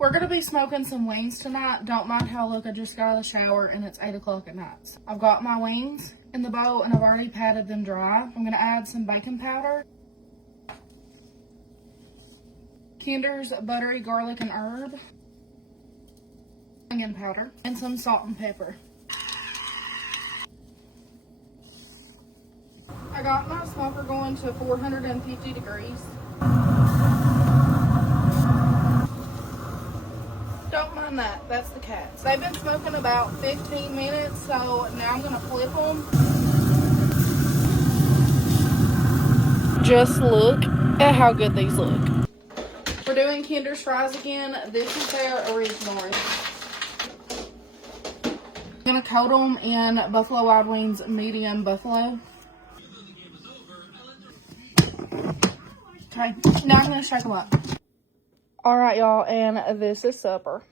We're gonna be smoking some wings tonight. Don't mind how I look, I just got out of the shower and it's 8 o'clock at night. I've got my wings in the bowl and I've already patted them dry. I'm gonna add some bacon powder, Kinder's buttery garlic and herb, onion powder, and some salt and pepper. I got my smoker going to 450 degrees. Don't mind that, that's the cats. They've been smoking about 15 minutes, so now I'm gonna flip them. Just look at how good these look. We're doing Kinder's fries again. This is their original. I'm gonna coat them in Buffalo Wild Wings medium buffalo. Okay, now I'm gonna shake them up. All right, y'all, and this is supper.